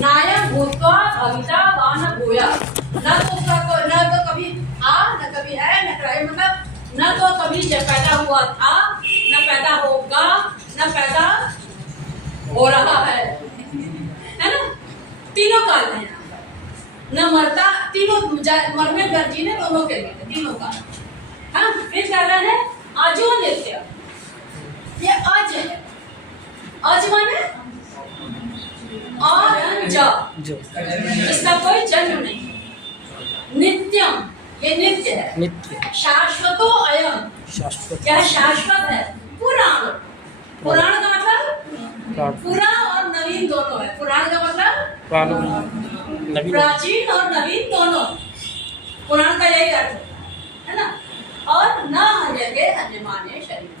नायक भूतवा भविता वा न भूया, न तो कभी था, न कभी है, न कभी मतलब न तो कभी जब पैदा हुआ था, न पैदा होगा, न पैदा हो रहा है ना। तीनों काल है यहाँ पर, न मरता, तीनों मरने पर जीने दोनों के लिए तीनों काल। हाँ, फिर क्या है अजो नित्य, ये अज है, अज माने इसका कोई जन्म नहीं। नित्यम, ये नित्य है, नित्य। शाश्वतो अयम, शाश्वत, क्या शाश्वत है। पुराण, पुराण का मतलब पूरा और नवीन दोनों है। पुराण का मतलब प्राचीन और नवीन दोनों, पुराण का यही अर्थ है ना। और न हन्यते हन्यमाने शरीर,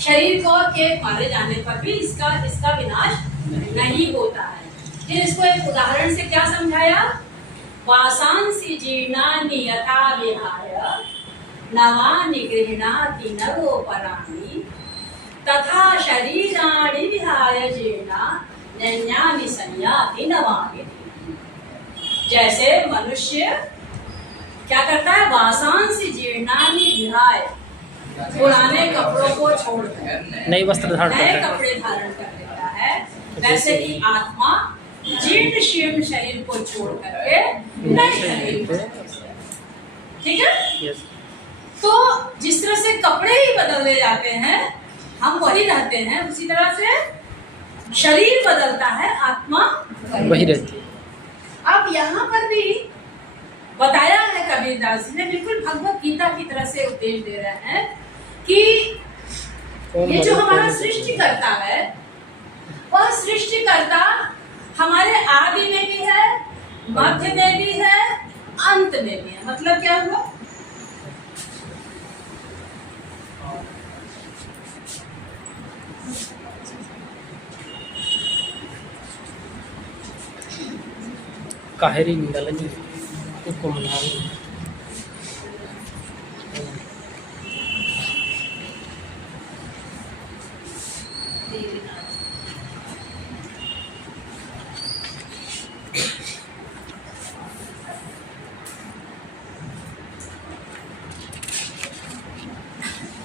शरीर को के मारे जाने पर भी इसका विनाश नहीं होता है। फिर इसको एक उदाहरण से क्या समझाया, वासांसि जीर्णानि यथा विहाय नवानि गृह्णाति नरोपराणि तथा शरीराणि विहाय जीर्णान्यानि संयाति नवानि। जैसे मनुष्य क्या करता है, वासांसि जीर्णानि विहाय, पुराने कपड़ों को छोड़कर नए वस्त्र धारण नए कपड़े धारण कर लेता है, वैसे ही आत्मा जीर्ण शीर्ण शरीर को छोड़ करके नए शरीर को, ठीक है। तो जिस तरह से कपड़े ही बदलने जाते हैं, हम वही रहते हैं, उसी तरह से शरीर बदलता है, आत्मा वही रहती है। अब यहाँ पर भी बताया है कबीरदास जी ने, बिल्कुल भगवत गीता की तरह से उपदेश दे रहे हैं कि ये जो हमारा सृष्टिकर्ता है, वह सृष्टिकर्ता हमारे आदि में भी है, मध्य में भी है, अंत में भी है। मतलब क्या हुआ, काहेरी निंदलनी को मनानी।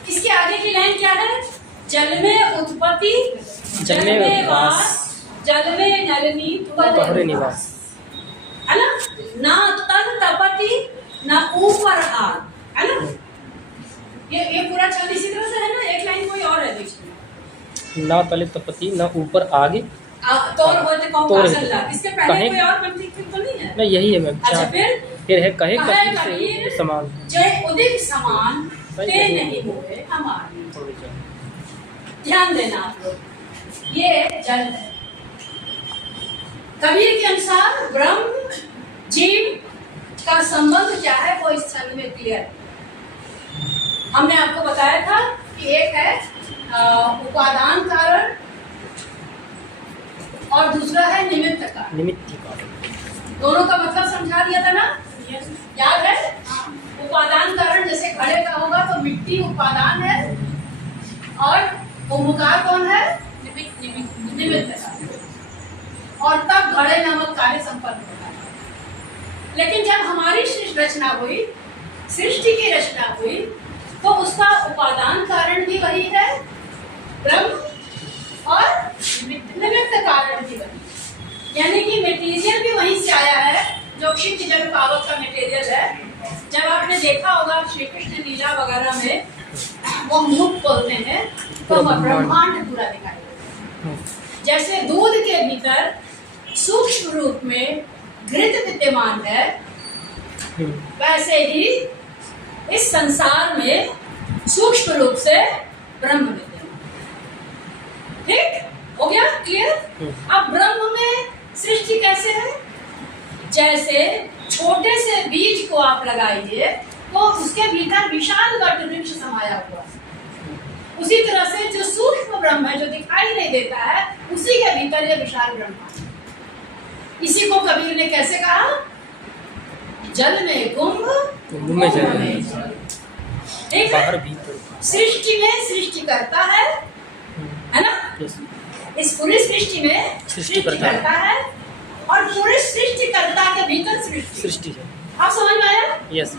इसके आगे की लाइन क्या है, जल में उत्पत्ति, जल में वास, जल में नलनी तुहरे निवास, है ना। ना तन तपति ना ऊपर आग, है ना। ये पूरा छंद इसी तरह से है ना। एक लाइन कोई और है बीच में, ना तले तपति ना ऊपर आगे तोर होते कौन कासल ला। इसके पहले कोई और पंक्ति तो नहीं है। नहीं, यही है मैम। अच्छा, फिर है कहे कबीर से समान, जय उदित समान ते नहीं हुए हमारी। ध्यान देना आप लोग, ये जल है। कबीर के अनुसार ब्रह्म जीव का संबंध क्या है, वो इस छंद में क्लियर। हमने आपको बताया था कि एक है उपादान कारण और दूसरा है निमित्त कारण। निमित्त कारण, दोनों का मतलब समझा दिया था ना, याद है। उपादान कारण जैसे घड़े का होगा तो मिट्टी उपादान है और ओमकार कौन है, निमित्त कारण, और तब घड़े नामक कार्य संपन्न होता है। लेकिन जब हमारी रचना हुई, सृष्टि की रचना हुई, तो उसका उपादान कारण भी वही है ब्रह्म, और निमित्त कारण भी वही, यानी कि मटेरियल भी वहीं से आया है जो क्षिति जल पावक का मटेरियल है। जब आपने देखा होगा श्री कृष्ण लीला वगैरह में वो मुख बोलते हैं तो ब्रह्मांड पूरा दिखाई देता है। जैसे दूध के भीतर सूक्ष्म रूप में घृत विद्यमान है, वैसे ही इस संसार में सूक्ष्म रूप से ब्रह्म विद्यमान। ठीक हो गया, क्लियर। अब ब्रह्म में सृष्टि कैसे है, जैसे छोटे से बीज को आप लगाइए तो उसके भीतर विशाल वट वृक्ष समाया हुआ है। उसी तरह से जो सूक्ष्म ब्रह्म है, जो दिखाई नहीं देता है, उसी के भीतर ये विशाल ब्रह्म है। इसी को कबीर ने कैसे कहा, जल में कुंभ, कुंभ में जल। ठीक है, सृष्टि में सृष्टि करता है ना। इस पूरी सृष्टि में सृष्टि करता है और पूरे सृष्टिकर्ता के भीतर सृष्टि। सृष्टि है। आप समझ में आया? यस।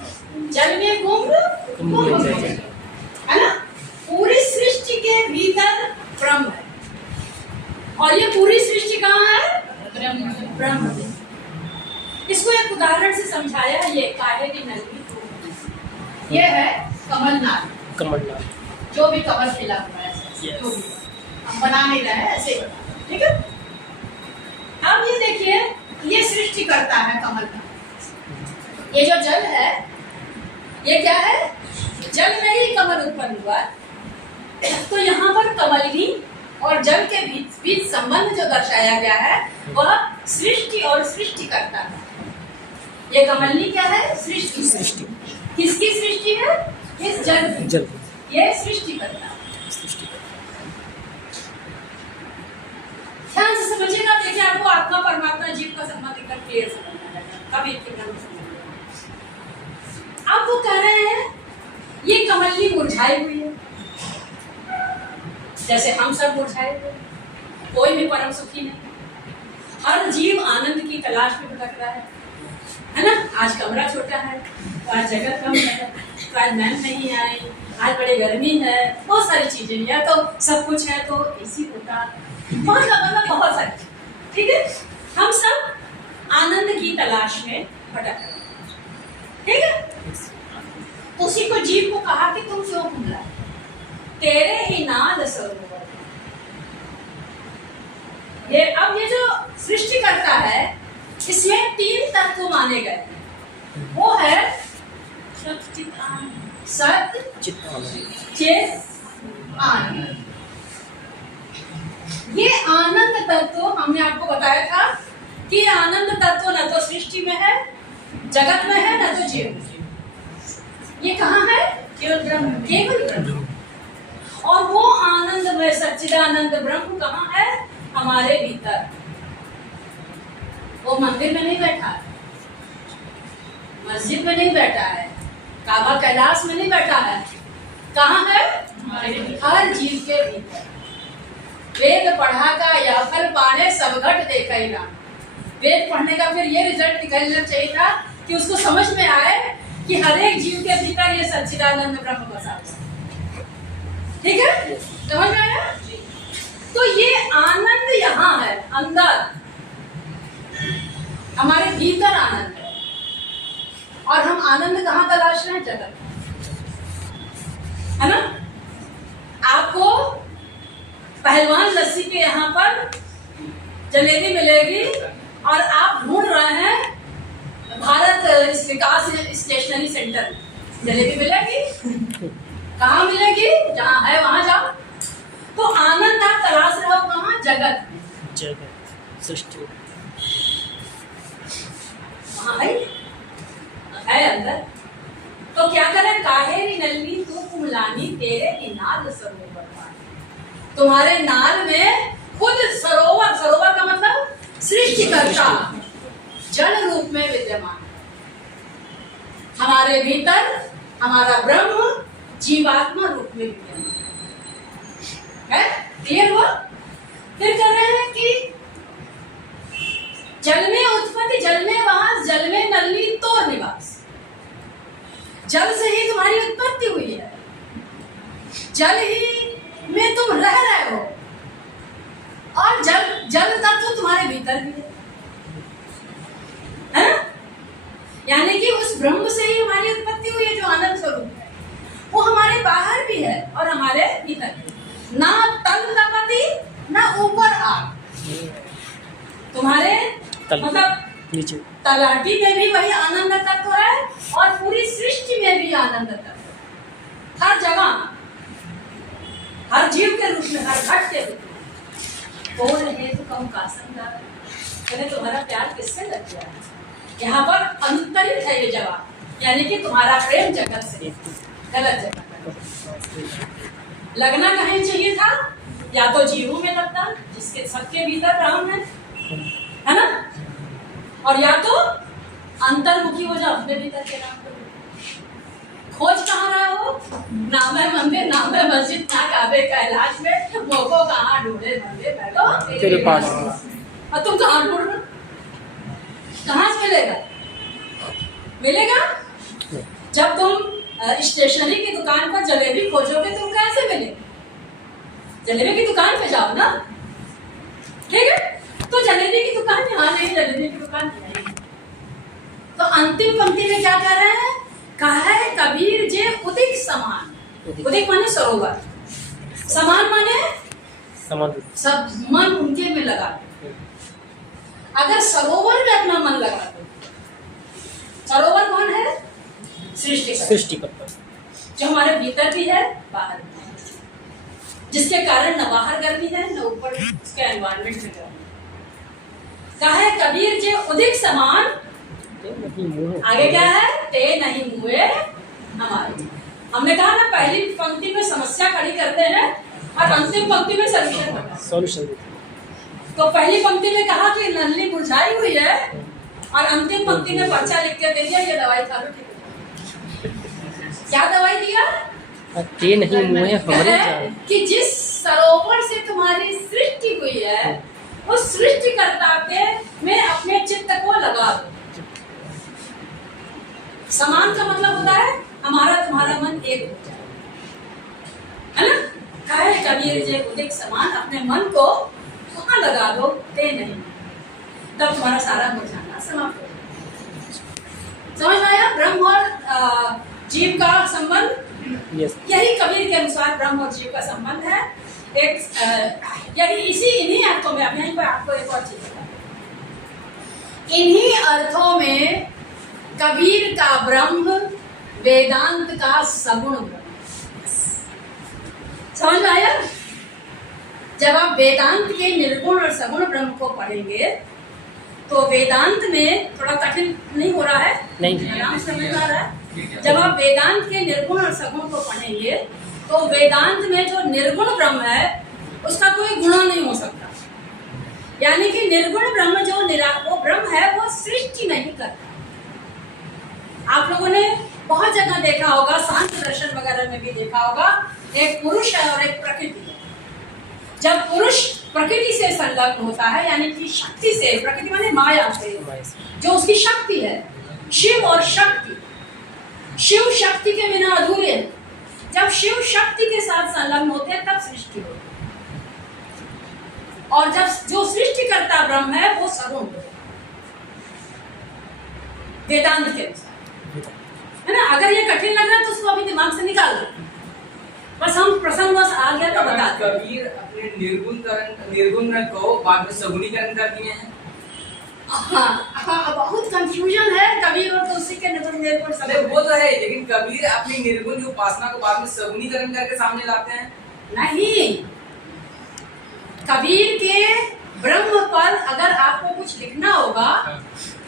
जल में कुंभ में, है ना? पूरी सृष्टि के भीतर ब्रह्म है। और ये पूरी सृष्टि कहाँ है? ब्रह्म में। इसको एक उदाहरण से समझाया है। ये कावेरी नदी, ये है कमलनाथ। कमलनाथ जो भी कमल खिला हुआ है, Yes. जो भी हम बना नहीं रहे हैं, ऐसे ही बना, ठीक है? अब ये देखिए, ये सृष्टि करता है कमल का। ये जो जल है, ये क्या है? जल में ही कमल उत्पन्न हुआ। तो यहाँ पर कमलनी और जल के बीच संबंध जो दर्शाया गया है, वह सृष्टि और सृष्टि करता है। ये कमलनी क्या है? सृष्टि। सृष्टि किसकी सृष्टि है? इस जल की। जल ये सृष्टि करता है। सृष्टि ध्यान से समझिएगा। देखिए, आपको आत्मा परमात्मा जीव का संबंध एकदम क्लियर समझ आएगा। कभी एकदम आप वो कह रहे हैं ये कमलनी मुरझाई हुई है, जैसे हम सब मुरझाए हुए, कोई भी परम सुखी नहीं। हर जीव आनंद की तलाश में भटक रहा है ना? आज कमरा छोटा है, तो आज जगह कम है, तो आज मैम नहीं आई, आज बड़ी गर्मी है, बहुत सारी चीजें, या तो सब कुछ है तो एसी होता, मतलब बहुत सारी चीजें, ठीक है? हम सब आनंद की तलाश में भटक रहे हैं, ठीक है? उसी को जीव को कहा कि तुम क्यों घूमला, तेरे ही नाद सरोवर। ये जो सृष्टि करता है, इसमें 3 तत्व माने गए। वो है सत, चित, आनंद। ये आनंद तत्व हमने आपको बताया था कि आनंद तत्व न तो सृष्टि में है, जगत में है, न तो जीव में। ये कहाँ है? केवल ब्रह्म। और वो आनंद में सच्चिदानंद ब्रह्म कहाँ है? हमारे भीतर। वो मंदिर में नहीं बैठा है, मस्जिद में नहीं बैठा है, काबा कैलाश में नहीं बैठा है। कहाँ है? हर जीव के भीतर। वेद पढ़ा का या फल पाने सब घट देखा ही ना। वेद पढ़ने का फिर ये रिजल्ट निकलना चाहिए था कि उसको समझ में आए कि हर एक जीव के भीतर ये सच्चिदानंद ब्रह्म बसा है। ठीक है? समझ में आया? तो ये आनंद यहाँ है, अंदर हमारे भीतर आनंद है। और हम आनंद कहाँ तलाश रहे हैं? जगत, है ना? आपको पहलवान लस्सी के यहाँ पर जलेबी मिलेगी और आप ढूंढ रहे हैं भारत विकास स्टेशनरी सेंटर, जलेबी मिलेगी? कहाँ मिलेगी? जहाँ है वहां जाओ। तो आनंद आप तलाश रहे हो कहाँ? जगत, सृष्टि वहां है अंदर। तो क्या करें? काहेरी नलनी तू कुमलानी तेरे ही नाल सरोवर पानी। तुम्हारे नाल में खुद सरोवर, सरोवर का मतलब सृष्टिकर्ता जल रूप में विद्यमान। हमारे भीतर हमारा ब्रह्म जीवात्मा रूप में विद्यमान है। क्लियर हुआ? फिर कह रहे हैं कि जल में उत्पत्ति, जल में वास, जल में नल्ली तो निवास। जल से ही तुम्हारी उत्पत्ति हुई है, जल ही में तुम रह रहे हो, और जल तत्व तुम्हारे भीतर भी है ना? यानी कि उस ब्रह्म से ही हमारी उत्पत्ति हुई है, जो आनंद स्वरूप है। वो हमारे बाहर भी है और हमारे भीतर भी। ना तल तपति ना ऊपर आग। तुम्हारे मतलब नीचे तलाटी में भी वही आनंद तत्व है और पूरी सृष्टि में भी आनंद तत्व। हर जगह, हर जीव के रूप में, हर घट के रूप में। कौन है तो कम कासंदा, मैंने तुम्हारा प्यार किससे लग गया? यहाँ पर अंतरित है ये जवाब, यानी कि तुम्हारा प्रेम जगत से, गलत जगह लगना कहीं चाहिए था। या तो जीवों में लगता, जिसके सबके भीतर राम है ना? और या तो अंतर्मुखी हो जाओ, अपने भीतर के राम को खोज कहाँ रहे हो? नाम है मंदिर, नाम है मस्जिद, ना काबे कैलाश में, मोको कहाँ ढूंढे मंदिर बैठो तेरे पास। और तुम कहाँ ढूंढ रहे? कहाँ से मिलेगा? मिलेगा जब तुम स्टेशनरी की दुकान पर जलेबी खोजोगे तो कैसे मिलेगी? जलेबी की दुकान पे जाओ ना, ठीक है? तो जलेबी की दुकान यहाँ नहीं, जलेबी की दुकान नहीं। तो अंतिम पंक्ति में क्या कह रहे हैं? कहा है कबीर जे उदिक समान। उदिक माने सरोवर, समान माने सब मन उनके में लगा दो। अगर सरोवर में अपना मन लगा दो, सरोवर कौन है? सृष्टिकर्ता, जो हमारे भीतर भी है बाहर भी है, जिसके कारण न बाहर गर्मी है न ऊपर उसके एनवायरमेंट में गर्मी। कहा है कबीर जे उदिक समान, आगे क्या है? ते नहीं हुए हमारे। हमने कहा ना पहली पंक्ति में समस्या खड़ी करते हैं और अंतिम पंक्ति में सॉल्यूशन। तो पहली पंक्ति में कहा कि नली बुझाई हुई है और अंतिम पंक्ति में पर्चा लिख के दे दिया ये दवाई खा लो, ठीक है? क्या दवाई दिया? ते नहीं मुए हमारे कि जिस सरोवर से तुम्हारी सृष्टि हुई है उस सृष्टिकर्ता के में अपने चित्त को लगा दो। समान का मतलब होता है हमारा तुम्हारा मन एक हो जाए, है ना? कहे कबीर जे उदिक समान, अपने मन को वहां लगा दो, ते नहीं, तब तुम्हारा सारा हो जाना समाप्त हो जाए। समझ में आया? ब्रह्म और जीव का संबंध, यही कबीर के अनुसार ब्रह्म और जीव का संबंध है। एक यही इन्हीं अर्थों में, अब यहीं पर आपको एक और चीज बता, इन्हीं अर्थों में कबीर का ब्रह्म वेदांत का सगुण ब्रह्म। समझ में आया? जब आप वेदांत के निर्गुण और सगुण ब्रह्म को पढ़ेंगे तो वेदांत में थोड़ा कठिन नहीं हो रहा है? नहीं, आराम से समझ में आ रहा है। जब आप वेदांत के निर्गुण और सगुण को पढ़ेंगे तो वेदांत में जो निर्गुण ब्रह्म है उसका कोई गुणा नहीं हो सकता। यानी कि निर्गुण ब्रह्म जो वो ब्रह्म है वो सृष्टि नहीं करता। आप लोगों ने बहुत जगह देखा होगा, सांख्य दर्शन वगैरह में भी देखा होगा, एक पुरुष है और एक प्रकृति है। जब पुरुष प्रकृति से संलग्न होता है, यानी कि शक्ति से, प्रकृति माने माया से, जो उसकी शक्ति है, शिव और शक्ति, शिव शक्ति के बिना अधूरे है। जब शिव शक्ति के साथ संलग्न होते हैं तब सृष्टि होती है। और जब जो सृष्टि करता ब्रह्म है वो सगुण होता है वेदांत के अनुसार, है ना? अगर ये कठिन लग रहा है तो उसको अभी दिमाग से निकाल दो, बस हम प्रसंगवश आ गया तो बता दो। कबीर अपने निर्गुण को बाद में सगुणीकरण कर दिए हैं। हाँ, बहुत कंफ्यूजन है कबीर और तुलसी के निर्गुण सगुण। वो तो है, लेकिन कबीर अपनी निर्गुण की उपासना को बाद में सगुणीकरण करके सामने लाते हैं। नहीं, कबीर के ब्रह्म पर अगर आपको कुछ लिखना होगा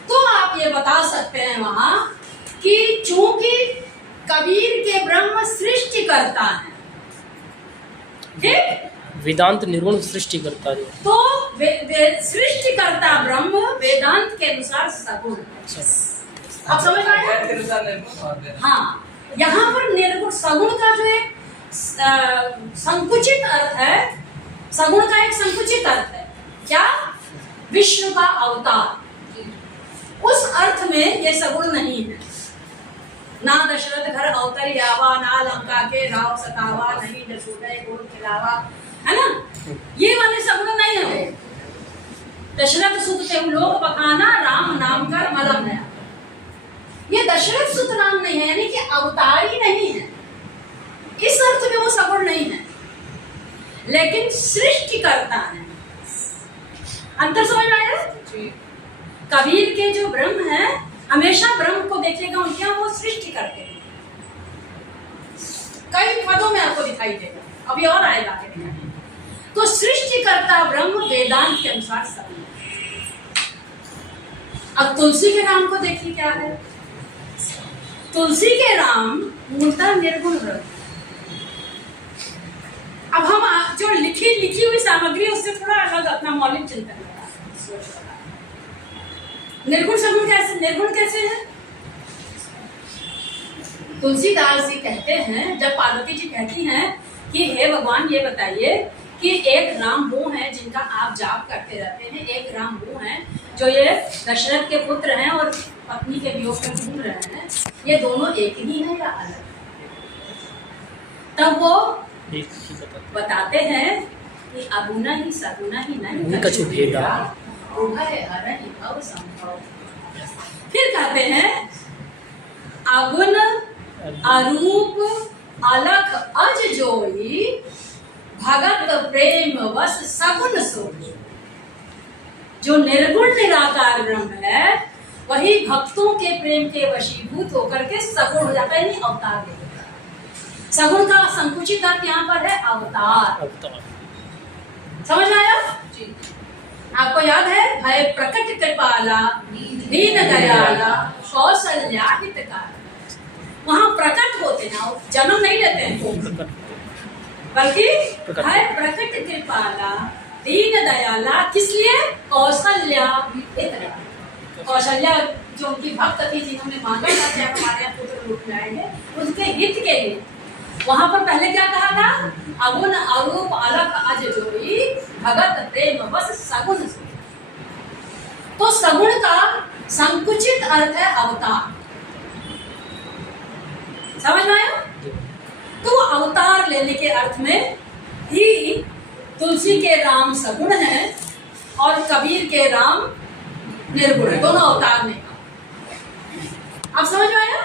तो आप ये बता सकते हैं वहां कि चूंकि कबीर के ब्रह्म सृष्टि करता है, ठीक? वेदांत निर्गुण सृष्टि करता है, तो सृष्टि करता ब्रह्म वेदांत के अनुसार सगुण। अब समझ में आया? हाँ, यहाँ पर निर्गुण सगुण का जो एक संकुचित अर्थ है, सगुण का एक संकुचित अर्थ है क्या? विष्णु का अवतार। उस अर्थ में ये सगुण नहीं है। ना दशरथ घर अवतरी आवा, ना लंका के राव सतावा, नहीं जसोदय गुण खिलावा, है ना? ये वाले सगुण नहीं है। दशरथ सुत ते लोक बखाना, राम नाम कर मलम है। ये दशरथ सुत राम नहीं है, यानी कि अवतारी नहीं है। इस अर्थ में वो सगुण नहीं है, लेकिन सृष्टि करता है। अंतर समझ में आया? कबीर के जो ब्रह्म है, हमेशा ब्रह्म को देखिएगा उनके यहाँ वो सृष्टि करते हैं। कई पदों में आपको दिखाई देगा, अभी और आएगा आगे दिखाई। तो सृष्टि करता ब्रह्म वेदांत के अनुसार सगुण। अब तुलसी के राम को देखिए क्या है। तुलसी के राम मूलतः निर्गुण ब्रह्म। अब हम जो लिखी हुई सामग्री उससे थोड़ा अलग अपना मौलिक चिंतन करा। निर्गुण सगुण कैसे, निर्गुण कैसे है? तुलसीदास जी कहते हैं, जब पार्वती जी कहती हैं कि हे भगवान ये बताइए कि एक राम वो हैं जिनका आप जाप करते रहते हैं, एक राम वो हैं जो ये दशरथ के पुत्र हैं और पत्नी के वियोग में घूम रहे हैं, ये दोनों एक ही हैं या अलग? तब वो एक ही बताते हैं कि अगुना ही सगुना ही नहीं कछु भेदा। उभय हरहि भव संभव। फिर कहते हैं अगुण अरूप अलख अज जोई भगत प्रेम वश सगुन सोई। जो निर्गुण निराकार ब्रह्म है वही भक्तों के प्रेम के वशीभूत होकर के सगुण हो जाता है, नहीं अवतार ले लेता है। सगुण का संकुचित अर्थ यहाँ पर है अवतार। समझ में आया? जी। आपको याद है भय प्रकट कृपाला दीन दयाला कौशल्या हितकारा। वहां प्रकट होते ना, जन्म नहीं लेते हैं, बल्कि भय प्रकट कृपाला दीन दयाला। किस लिए? कौशल्या हितकारा। कौशल्या जो उनकी भक्त थी, जिन्होंने मांगा था कि आप हमारे यहाँ पुत्र रूप में आएंगे, उनके हित के लिए। वहां पर पहले क्या कहा था? अगुण अरूप अलख अज जोई भगत प्रेम वश सगुन सोई। तो सगुण का संकुचित अर्थ है अवतार। समझ में आया? तो अवतार लेने के अर्थ में ही तुलसी के राम सगुण है और कबीर के राम निर्गुण है, दोनों अवतार ने। आप समझ में आया?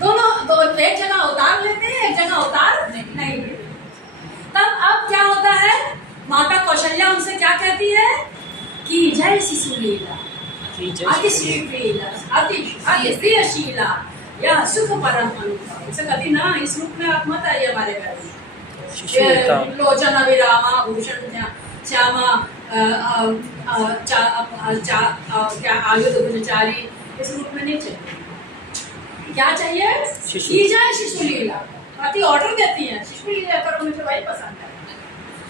दोनों दो एक जगह अवतार लेते हैं, एक जगह अवतार नहीं लेते। तब अब क्या होता है? माता कौशल्या उनसे क्या कहती है कि जय शिशुलीला अति शिवलीला अति प्रियशीला यह सुख परम अनुभव। उनसे कहती ना, इस रूप में आप मत आइए हमारे घर में। लोचन अभिरामा भूषण श्यामा क्या आयुध गुणचारी, इस रूप में नहीं चाहिए। क्या चाहिए? की जाए शिशुलीला। पति ऑर्डर देती है शिशुलीला करो, मुझे वही पसंद है।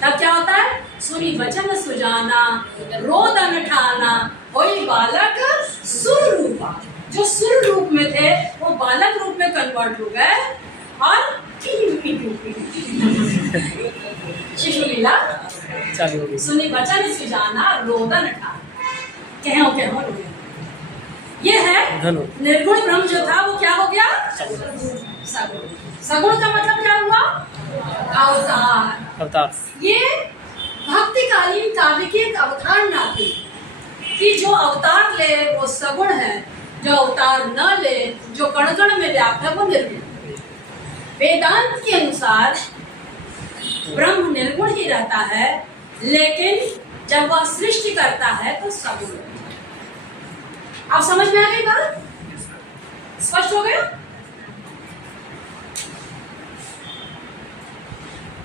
तब क्या होता है? सुनी वचन सुजाना रोदन ठाना होई बालक सुर रूपा। जो सुर रूप में थे वो बालक रूप में कन्वर्ट हो गए और शिशुलीला चालू हो गई। सुनी वचन सुजाना रोदन ठाना, कहो कहो रोदन। ये है निर्गुण ब्रह्म जो था वो क्या हो गया? सगुण। सगुण का मतलब क्या हुआ? अवतार। ये भक्तिकालीन काव्य की एक अवधारणा थी कि जो अवतार ले वो सगुण है, जो अवतार न ले, जो कण कण में व्याप्त है, वो निर्गुण। वेदांत के अनुसार ब्रह्म निर्गुण ही रहता है, लेकिन जब वह सृष्टि करता है तो सगुण। आप समझ में आ गई बात? स्पष्ट हो गया?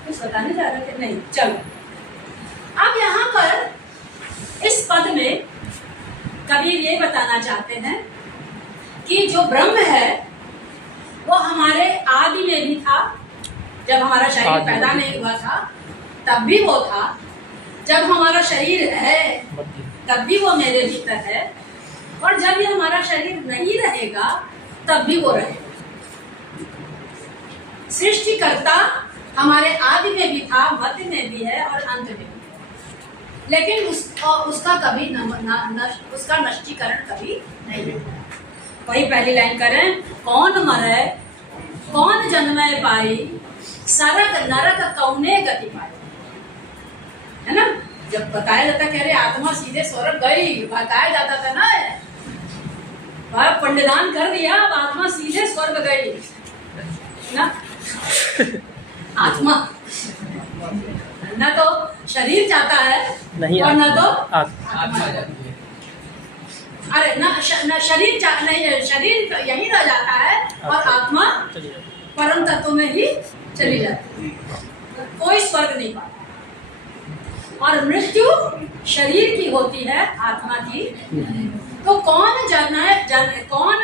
कुछ बताने जा रहे थे? नहीं, चलो। अब यहाँ पर इस पद में कबीर ये बताना चाहते हैं कि जो ब्रह्म है वो हमारे आदि में भी था। जब हमारा शरीर पैदा नहीं हुआ था तब भी वो था, जब हमारा शरीर है तब भी वो मेरे भीतर है, और जब ये हमारा शरीर नहीं रहेगा तब भी वो रहेगा। सृष्टिकर्ता हमारे आदि में भी था, मध्य में भी है और अंत में भी है, लेकिन उसका कभी उसका नष्टीकरण कभी नहीं होता। वही पहली लाइन करें, कौन मरे कौन जन्मे पाई सरग नरक कौने गति पाई। है ना? जब बताया जाता कह रहे आत्मा सीधे स्वर्ग गई, बताया जाता था ना, वह पिंडदान कर दिया, अब आत्मा सीधे स्वर्ग गई ना। आत्मा न तो शरीर जाता है नहीं, और न तो आत्मा। अरे न शरीर नहीं, शरीर यही रह जाता है और आत्मा परम तत्व में ही चली जाती है, कोई स्वर्ग नहीं पाता। और मृत्यु शरीर की होती है, आत्मा की। तो कौन कौन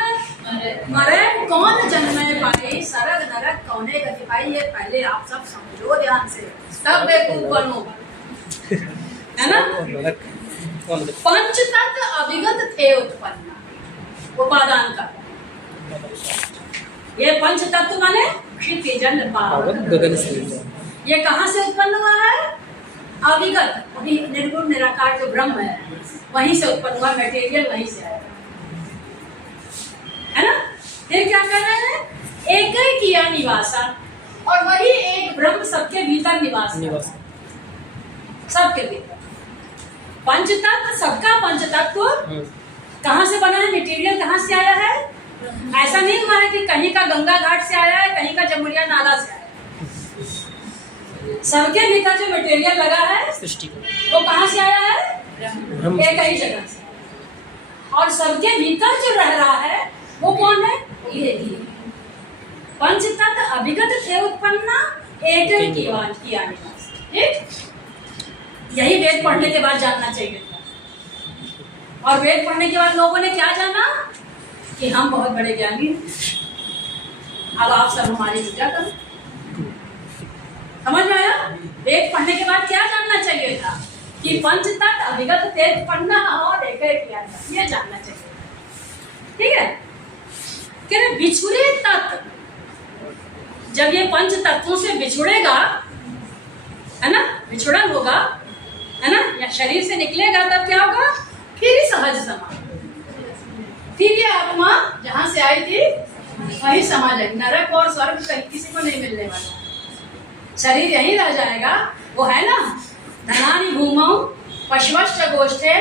मरे कौन जन्मे पाई सरग नरक कौने गति पाई। ये पहले आप सब समझो ध्यान से, तब बेवकूफ बनो, है ना? पंच तत्व अभिगत थे उत्पन्न उपादान का। ये पंच तत्व माने क्षितिज जल पावक गगन। ये कहाँ से उत्पन्न हुआ है? अविगत, वही निर्गुण निराकार जो ब्रह्म है वहीं से उत्पन्न हुआ, मटेरियल वहीं से आया, है ना। फिर क्या कर रहे हैं? एक ही किया निवासा, और वही एक ब्रह्म सबके भीतर निवास सबके भीतर। पंचतत्व, सबका पंचतत्व कहाँ से बना है? मटेरियल कहाँ से आया है? ऐसा नहीं हुआ है कि कहीं का गंगा घाट से आया है, कहीं का जमुनिया नाला से आया है। सबके भीतर जो मटेरियल लगा है सृष्टि वो कहाँ से आया है? एक ही जगह से। और सबके भीतर जो रह रहा है वो कौन है? ये पंचतत्व अभिगत थे उत्पन्ना, एक ही किया निवास। ठीक, यही वेद पढ़ने के बाद जानना चाहिए था। और वेद पढ़ने के बाद लोगों ने क्या जाना? कि हम बहुत बड़े ज्ञानी हैं, अब आप सब हमारी पूजा करो। समझ में आया? वेद पढ़ने के बाद क्या जानना चाहिए था? कि पंचतत्व अभिगत थे उत्पन्ना और एक ही किया, ये जानना चाहिए। ठीक है, कह रहे बिछुड़े तत्व, जब ये पंच तत्वों से बिछुड़ेगा, है ना, बिछुड़न होगा, है ना, या शरीर से निकलेगा, तब क्या होगा? फिर सहज समा, फिर ये आत्मा जहां से आई थी वही समा जाएगी। नरक और स्वर्ग कहीं किसी को नहीं मिलने वाला, शरीर यही रह जाएगा। वो है ना, धनानि भूमौ पशवश्च गोष्ठे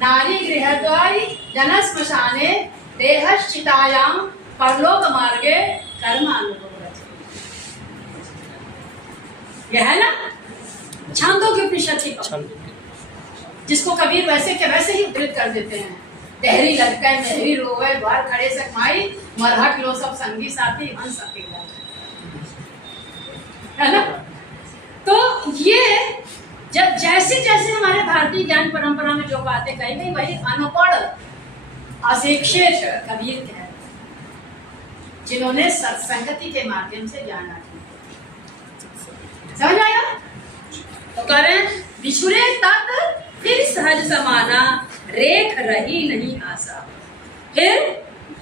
नारी गृहद्वारि जन श्मशाने देहश्चितायां परलोक मार्गे कर्मानुभव। यह है ना छांदोग्य उपनिषद की, जिसको कबीर वैसे के वैसे ही उद्धृत कर देते हैं। देहरी लटकाए मेहरी रोवे द्वार खड़े सक माई, मरहट लो सब संगी साथी हंस सके, है ना। तो ये जब जैसे जैसे हमारे भारतीय ज्ञान परंपरा में जो बातें कही गई, वही अनपढ़ अशिक्षित कबीर कहते हैं, जिन्होंने सत्संगति के माध्यम से ज्ञान अर्जित किया। समझ आया? तो करें बिछुड़े तत्व फिर सहज समाना, रेख रही नहीं आशा। फिर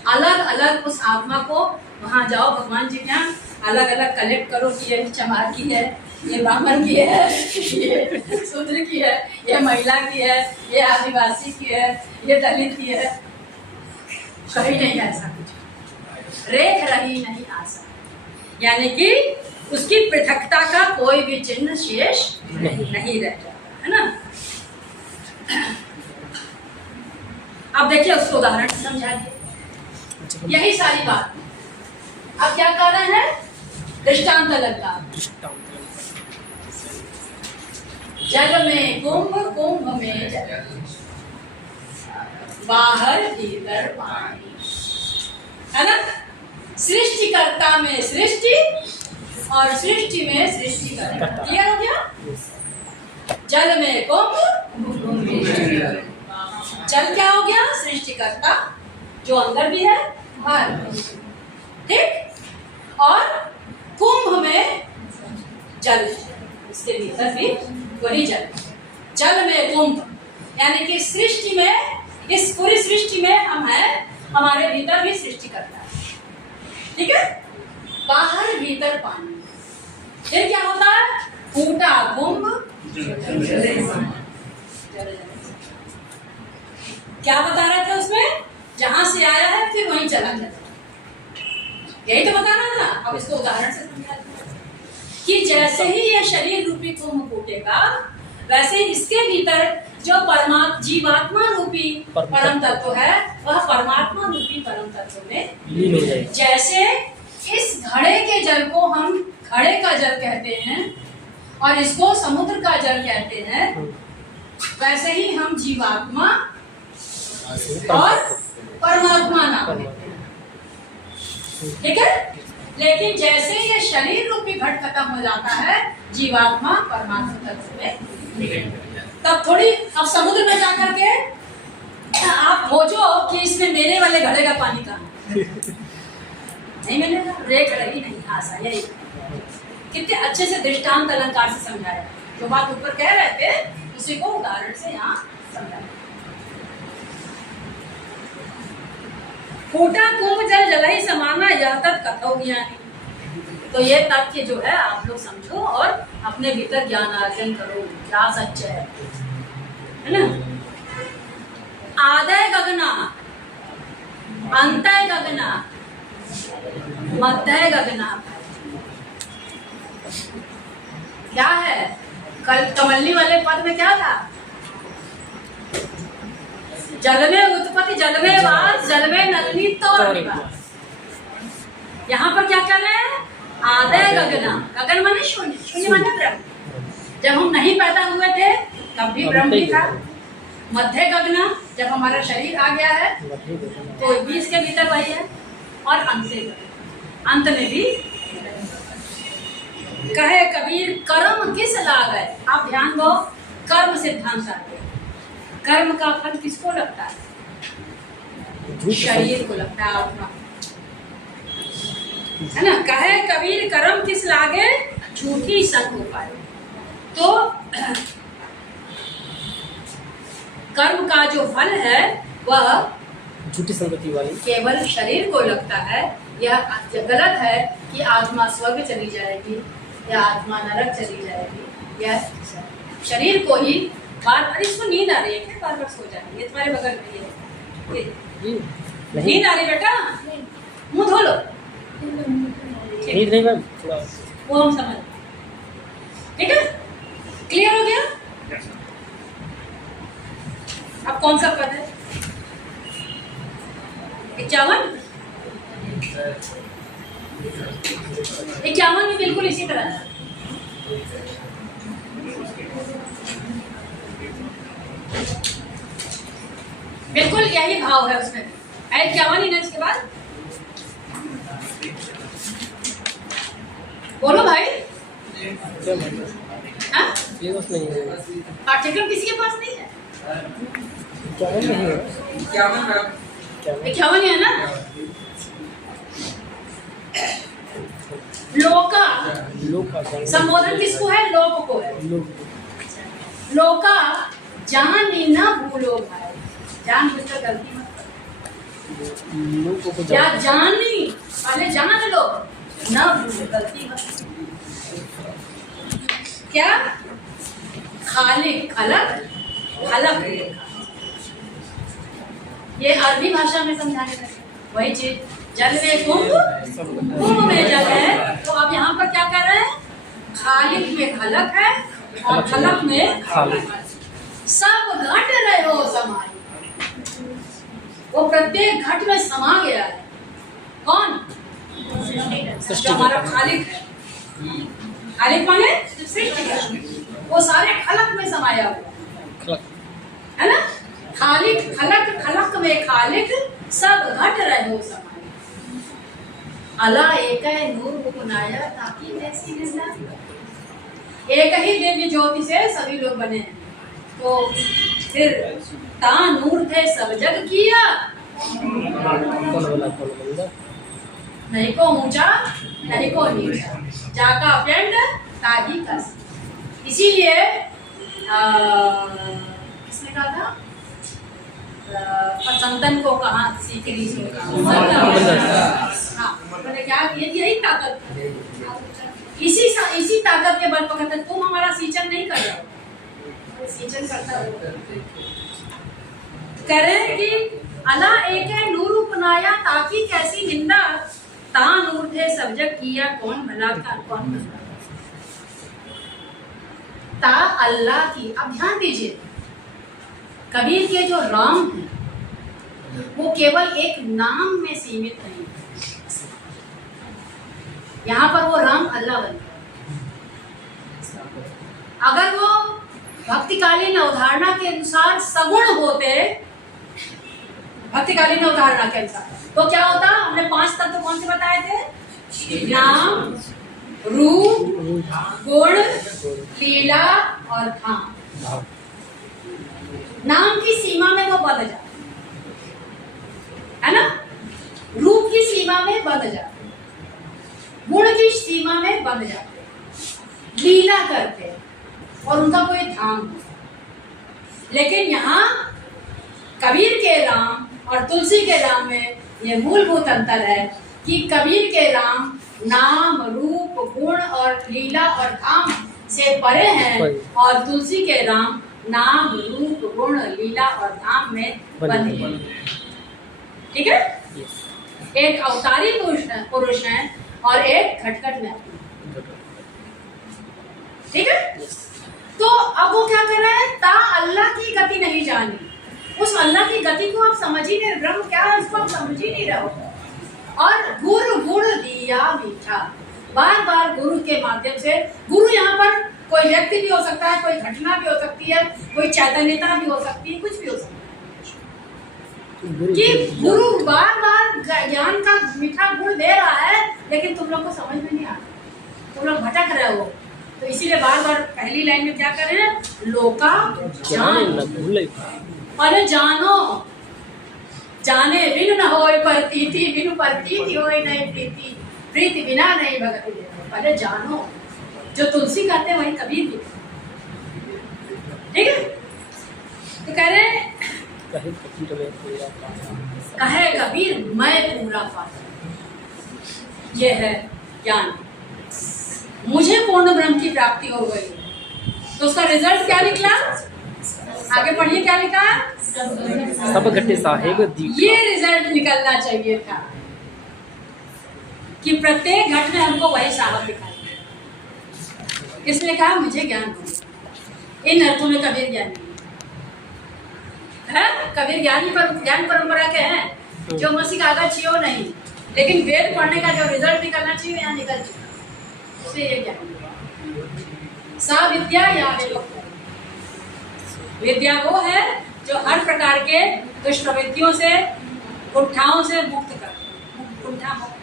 अलग अलग उस आत्मा को वहां जाओ, भगवान जी क्या अलग अलग कलेक्ट करो कि ये चमार की है, ये ब्राह्मण की है, ये शूद्र की है, ये महिला की है, ये आदिवासी की है, ये दलित की है। कहीं नहीं ऐसा कुछ, रेख रही नहीं आशा, यानी कि उसकी पृथकता का कोई भी चिन्ह शेष नहीं रह जाता, है ना। अब देखिए उसको उदाहरण से समझाइए यही सारी बात। अब क्या कर रहे हैं? दृष्टांत लगता। जल में कुंभ, कुंभ में जल, बाहर भीतर पानी, है ना। सृष्टिकर्ता में सृष्टि और सृष्टि में सृष्टि करता। क्लियर हो गया? जल में कुंभ, जल क्या हो गया? सृष्टिकर्ता, जो अंदर भी है बाहर भी, ठीक। और कुंभ में जल, इसके भीतर भी वही जल। जल में कुंभ, यानी कि सृष्टि में, इस पूरी सृष्टि में हम हैं, हमारे भीतर भी सृष्टि करता है, ठीक है। बाहर भीतर पानी, फिर क्या होता है? फूटा कुंभ क्या बता रहे थे उसमें? जहां से आया है फिर वहीं चला जाता, यही तो बताना था। अब इसको उदाहरण से समझाते कि जैसे ही ये शरीर रूपी कुंभ फूटेगा, वैसे ही इसके भीतर जो जीवात्मा रूपी परम तत्व है, वह परमात्मा रूपी परम तत्व में, जैसे इस घड़े के जल को हम घड़े का जल कहते हैं और इसको समुद्र का जल कहते हैं, वैसे ही हम जीवात्मा और परमात्मा नाम लेते हैं, ठीक है। लेकिन जैसे ये शरीर रूपी घट खत्म हो जाता है, जीवात्मा परमात्मा तत्व में, तब थोड़ी अब समुद्र में जाकर के आप खोजो कि इसमें मेरे वाले घड़े का पानी कहाँ नहीं मिलेगा। रेख रही नहीं आशा, यही कितने अच्छे से दृष्टांत अलंकार से समझाया। जो बात ऊपर कह रहे थे उसी को उदाहरण से यहाँ समझाया। फूटा कुंभ जल जल ही समाना, यह तत् कथो ज्ञानी। तो ये तथ्य जो है आप लोग समझो और अपने भीतर ज्ञान अर्जन करो, क्या सच है ना। आदय गगना, अंतय गगना, मध्य गगना, क्या है? कल कमल्ली वाले पद में क्या था? जल में उत्पत्ति, जल में वास, जल में नलिनी तो निवास। यहाँ पर क्या कर रहे हैं? आदय गगना, गगन माने शून्य, शून्य माने ब्रह्म। जब हम नहीं पैदा हुए थे तब भी ब्रह्म ही था। मध्य गगना, जब हमारा शरीर आ गया है तो भी इसके भीतर वही है। और अंत में भी कहे कबीर कर्म किस लागै। आप ध्यान दो, कर्म सिद्धांत आ गया। कर्म का फल किसको लगता है? शरीर को लगता है, आत्मा, है ना। कहे कबीर कर्म किस लागे, झूठी संग हो पाए। तो कर्म का जो फल है वह झूठी संगति वाली केवल शरीर को लगता है। यह गलत है कि आत्मा स्वर्ग चली जाएगी या आत्मा नरक चली जाएगी, या शरीर को ही बार बार। इसको नींद आ रही है क्या? बार बार सो जाएगी। ये तुम्हारे बगल में है, नींद आ रही बेटा? मुंह धो लो। नींद नहीं मैम, थोड़ा वो हम समझ, ठीक है? क्लियर हो गया? अब कौन सा पद है? 51? 51 में बिल्कुल इसी तरह है। बिल्कुल यही भाव है उसमें। 51 ही ना इसके बाद? बोलो भाई। हाँ? ये बस नहीं है, पाठ्यक्रम किसी के पास नहीं है? क्या नहीं है, 51 है ना? लोका, संबोधन किसको है? लोक को है। लोका जानी ना भूलो भाई, जान बुझकर गलती मत करो। या जानी, पहले जान लो, ना भूलो, गलती मत। क्या? खालिक, खलक, खलक, ये अरबी भाषा में समझाने का वही चीज। जल में कुंभ, कुंभ में जल है। तो अब यहाँ पर क्या कर रहे हैं? खालिक में खलक है और खलक में खालिक। सब घट रहे हो समाई, वो प्रत्येक घट में समा गया है। कौन? जो हमारा खालिक है। खालिक माने सृष्टि, वो सारे खलक में समाया हुआ है ना। खालिक, खलक, खलक में खालिक, सब घट रहे हो समाई। अला एक नूर उपनाया ताकि ऐसी निंदा। एक ही दिव्य ज्योति से सभी लोग बने हैं। तो फिर ता नूर थे सब जग किया, नहीं को ऊंचा नहीं को नीचा, जाका पेंड ताही कस। इसीलिए किसने कहा था? संतन को कहा सीकरी से हाँ, मैंने क्या किया? यही ताकत, इसी ताकत के बल पर कहते तुम हमारा सिंचन नहीं कर रहे हो, सिंचन करता हो। कह रहे हैं कि अला एक है नूर उपनाया ताकि कैसी निंदा, ता नूर थे सब जग किया कौन भला का कौन भला। ता अल्लाह की। अब ध्यान दीजिए, कबीर के जो राम है वो केवल एक नाम में सीमित नहीं है। यहाँ पर वो राम अल्लाह बन गया। अगर वो भक्तिकालीन अवधारणा के अनुसार सगुण होते, भक्तिकालीन अवधारणा के अनुसार, तो क्या होता? हमने 5 तत्व कौन से बताए थे? नाम, रूप, गुण, लीला और धाम। नाम की सीमा में वो बंध जाते है ना, रूप की सीमा में बंध जाते, गुण की सीमा में बंध जाते, लीला करते और उनका कोई धाम नहीं। लेकिन यहाँ कबीर के राम और तुलसी के राम में ये मूलभूत अंतर है कि कबीर के राम नाम, रूप, गुण और लीला और धाम से परे हैं, और तुलसी के राम नाम रूप गुण लीला और धाम में बंधे हैं। ठीक है, एक अवतारी पुरुष है और एक खटखट में। ठीक है, तो अब वो क्या कर रहे हैं, ता अल्लाह की गति नहीं जानी। उस अल्लाह की गति को आप समझ ही नहीं, ब्रह्म क्या है उसको आप समझ ही नहीं रहे हो। और गुरु गुण दिया मीठा, बार बार गुरु के माध्यम से, गुरु यहाँ पर कोई व्यक्ति भी हो सकता है, कोई घटना भी हो सकती है, कोई चैतन्यता भी हो सकती है, कुछ भी हो सकता है, कि गुरु बार बार ज्ञान का मीठा गुण दे रहा है, लेकिन तुम लोग को समझ में नहीं आ रहा, तुम लोग भटक रहे हो। तो इसीलिए बार बार पहली लाइन में क्या कर रहे हैं, लोका जान, अरे जानो, जाने बिनु न होय प्रतीति, बिनु प्रतीति होय नहीं प्रीति, प्रीति बिना नहीं भगति देव। पहले जानो, जो तुलसी कहते हैं वही कबीर भी। ठीक है, तो कह रहे कहे कबीर मैं पूरा पाया, ये है ज्ञान, मुझे पूर्ण ब्रह्म की प्राप्ति हो गई। तो उसका रिजल्ट क्या निकला, आगे पढ़िए क्या लिखा, सब घटे साहेब दीप। ये रिजल्ट निकलना चाहिए था कि प्रत्येक घट में हमको वही साहब दिखाई। किसने कहा मुझे ज्ञान हो, इन अर्थों में कबीर ज्ञानी है। कबीर ज्ञानी पर ज्ञान परंपरा के हैं, जो मसीह का आगा चाहिए नहीं, लेकिन वेद पढ़ने का जो रिजल्ट निकलना चाहिए यहाँ निकल चुका, इसलिए ये ज्ञान। सा विद्या या विद्या वो है जो हर प्रकार के दुष्ट प्रवृत्तियों से, कुंठाओं से मुक्त कर, कुंठा मुक्त,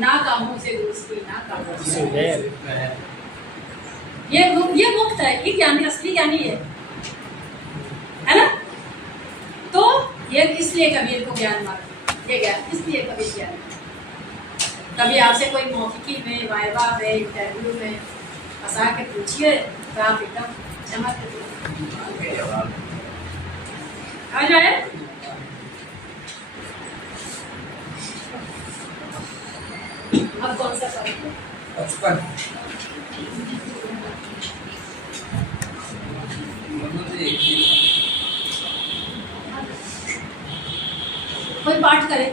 ना कामों से दोस्ती, ना कामों से, ये मुक्त है, ये ज्ञानी, असली ज्ञानी है ना। तो ये इसलिए कबीर को ज्ञान मार्ग, ये ज्ञान इसलिए कबीर ज्ञान। कभी आपसे कोई मौखिकी में, वाइवा में, इंटरव्यू में फंसा के पूछिए तो आप एकदम चमक आ जाए। अब कौन सा सवाल, 55 कोई पाठ करे,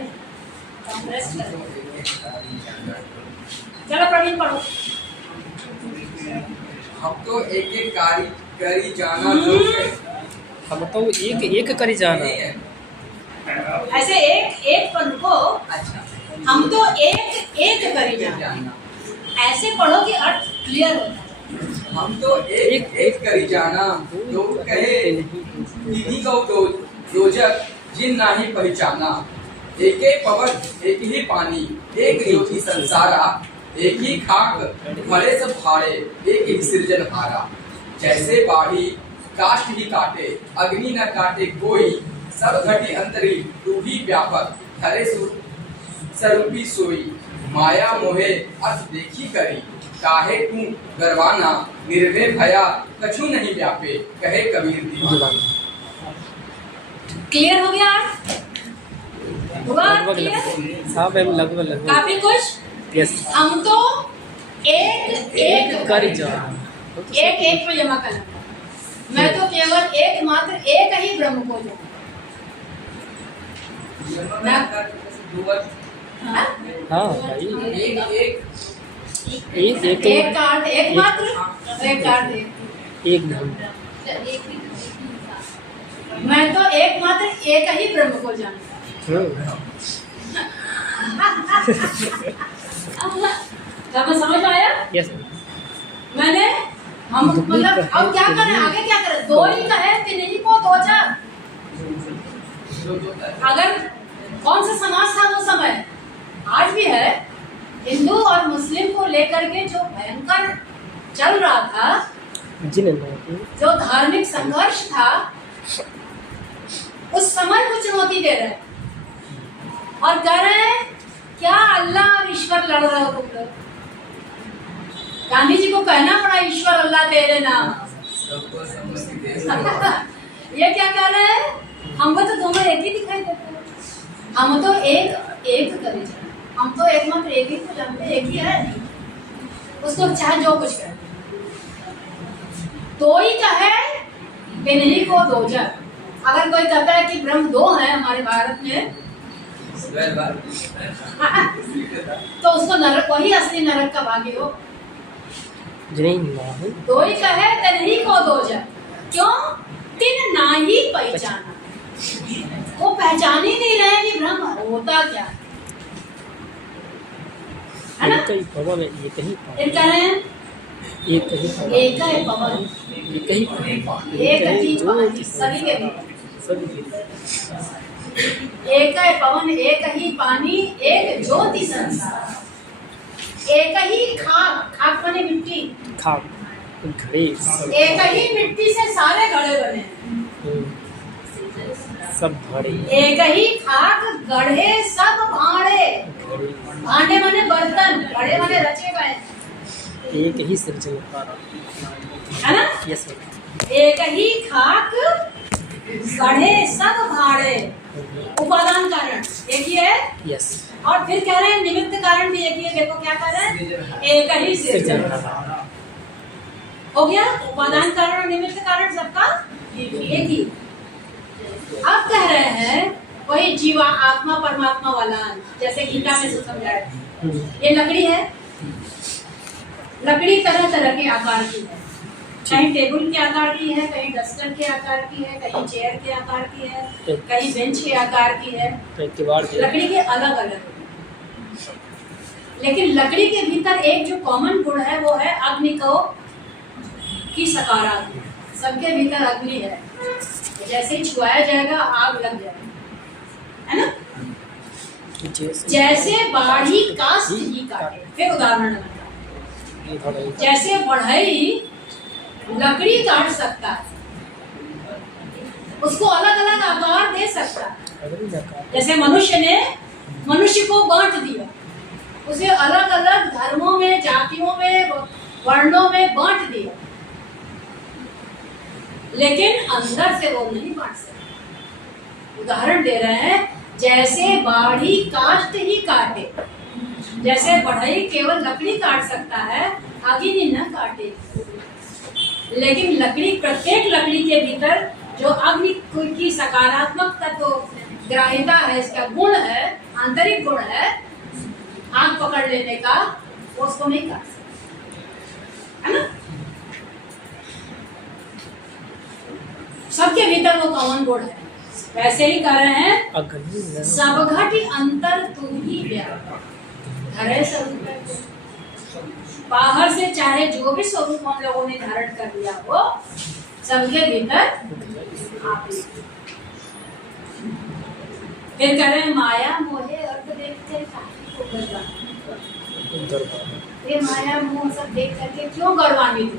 चलो प्रवीण पढ़ो। हम तो एक एक करी जाना लोग है। हम तो एक एक करी जाना, ऐसे एक एक पद को, अच्छा, हम तो एक एक करी जाना, ऐसे पढ़ो कि अर्थ क्लियर होता है। हम तो एक एक करी जाना, लोग कहे दीदी को तो दोजक जिन नाही पहचाना। एक ही पवन एक ही पानी, एक ज्योति संसारा, एक ही खाक मरे सब भाड़े, एक ही सृजन हारा। जैसे बाढ़ी काष्ठ ही काटे, अग्नि न काटे कोई, सब घटी अंतरी तू ही व्यापक, हरे स्वरूपी सोई। माया मोहे अर्थ देखी करी, काहे तू गरवाना, निर्भय भया कछु नहीं व्यापे, कहे कबीर दीवाना। क्लियर हो गया, लगभग काफी कुछ। यस, हम तो एक एक करी जाना, एक एक में जमा करना, मैं तो केवल एक मात्र एक ही ब्रह्म को जानता। हाँ भाई, एक का अर्थ एक मात्र, एक का अर्थ एक नहीं, मैं तो एक मात्र एक ही ब्रह्म को जानता। समझ आया? यस, मैंने हम मतलब अब क्या करें, आगे क्या करें, दो ही कहे तीन को दो चार। अगर कौन सा समाज था वो समय, आज भी है, हिंदू और मुस्लिम को लेकर के जो भयंकर चल रहा था, जो धार्मिक संघर्ष था, उस समय को चुनौती दे रहे हैं और कह रहे हैं क्या अल्लाह और ईश्वर लड़ रहे हो तुम लोग। गांधी जी को कहना पड़ा ईश्वर अल्लाह तेरे नाम। ये क्या कह रहे हैं, हमको तो दोनों एक ही दिखाई देते हैं, हम तो एक एक करे, हम तो एकमात्र एक ही को जानते, एक ही है। उसको चाहे जो कुछ करे। दो ही कहे तिन्हीं को दो जग। अगर कोई कहता है कि ब्रह्म दो है हमारे भारत में, तो उसको नरक, वही असली नरक का भागी हो। दो ही कहे तिन्हीं को दो जग, क्यों? तिन ना ही पहचाना, वो पहचान ही नहीं रहे कि ब्रह्म होता क्या है ना। एक ही पवन, एक ही फिर कह रहे हैं एक ही पवन, एक है पवन, एक ही एक ही पानी, सभी के भी सभी एक है पवन, एक ही पानी, एक ज्योति संसार, एक ही खाक, खाक बने मिट्टी, खाक घड़े सब, एक ही मिट्टी से सारे घड़े बने, सब घड़े, एक ही खाक गढ़े सब भांडे, भांडे बने बर्तन, घड़े बने रचे गए, एक ही सृजनहार है ना। यस एक ही खाक गढ़े सब भांडे, उपादान कारण एक ही है। यस और फिर कह रहे हैं निमित्त कारण भी एक ही है। देखो क्या कह रहे हैं, एक ही सृजनहार हो गया। उपादान कारण और निमित्त कारण सबका एक ही। अब कह रहे हैं वही जीवा आत्मा परमात्मा वाला, जैसे गीता में से समझाया। ये लकड़ी है, लकड़ी तरह तरह के आकार की है, कहीं टेबल के आकार की है, कहीं डस्टर के आकार की है, कहीं चेयर के आकार की है, कहीं बेंच के आकार की है। लकड़ी के अलग अलग, लेकिन लकड़ी के भीतर एक जो कॉमन गुण है वो है अग्नि को की सकारात्मक। सबके भीतर अग्नि है, जैसे ही छुआया जाएगा आग लग जाएगी, है ना। जैसे बाढ़ी काष्ठ ही काटे। फिर उदाहरण बताओ, जैसे बढ़ई लकड़ी काट सकता है, उसको अलग अलग आकार दे सकता है। जैसे मनुष्य ने मनुष्य को बांट दिया, उसे अलग अलग धर्मों में, जातियों में, वर्णों में बांट दिया, लेकिन अंदर से वो नहीं बांट सकते। उदाहरण दे रहे हैं, जैसे बाढ़ी काष्ठ ही काटे, जैसे बढ़ई केवल लकड़ी काट सकता है, अग्नि न काटे। लेकिन लकड़ी, प्रत्येक लकड़ी के भीतर जो अग्नि की सकारात्मक तत्व ग्राह्यता है, इसका गुण है, आंतरिक गुण है आग पकड़ लेने का, वो उसको नहीं काट सकता, है ना। सबके भीतर वो कॉमन गुण है। वैसे ही कह रहे हैं, सब घटी अंतर तू ही व्यापक धरे स्वरूप। बाहर से चाहे जो भी स्वरूप हम लोगों ने धारण कर लिया हो, सबके भीतर आप ही। फिर कह रहे हैं, माया मोहे अर्थ देखते ये माया मोह सब देख करके क्यों गौरवान्वित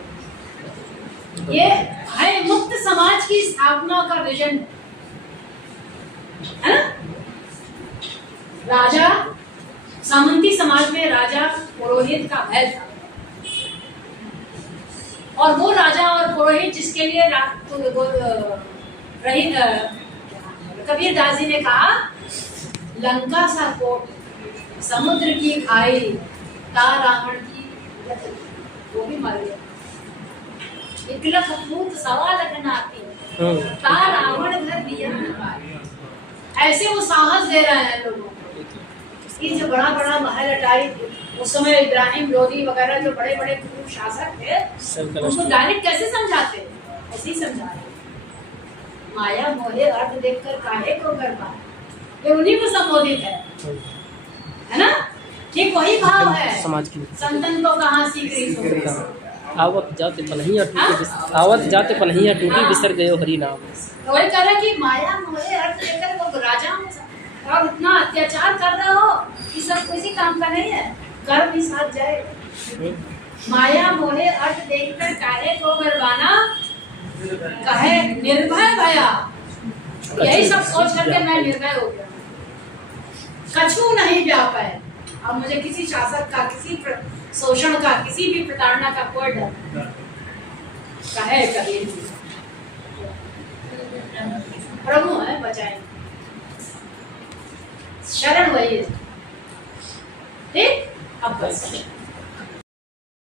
हो। ये है मुक्त समाज की स्थापना का विजन, है ना। राजा, सामंती समाज में राजा पुरोहित का भय था, और वो राजा और पुरोहित जिसके लिए कबीर दास जी ने कहा, लंका सा कोट, समुद्र की खाई, ता रावण की, वो भी मर गया। एक लख पूत सवा लख नाती, ता रावण घर दिया न पाए। ऐसे वो साहस दे रहे हैं लोगों को। ये जो बड़ा बड़ा महल अटारी, उस समय इब्राहिम लोदी वगैरह जो बड़े बड़े शासक थे, उनको डायरेक्ट कैसे समझाते? ऐसे ही समझा रहे। माया मोहे अर्थ देखकर काहे को कर पाए, ये उन्हीं को संबोधित है ना। ठीक वही भाव है समाज की। संतन को कहाँ सीख आवत जाते पलहिया टूटी, आवत जाते पलहिया टूटी, बिसर गयो हरि नाम। तो वही कह रहा कि माया मोहे अर्थ देखकर वो राजा में और इतना अत्याचार कर रहे हो कि सब किसी काम का नहीं है, कर भी साथ जाए। माया मोहे अर्थ देखकर काहे को गरबाना, कहे निर्भय भया। यही सब सोच करके मैं निर्भय हो गया, कछु नहीं जा पाए। अब मुझे किसी शासक का, किसी शोषण का, किसी भी प्रताड़ना का कोई डर नहीं। कहे कबीर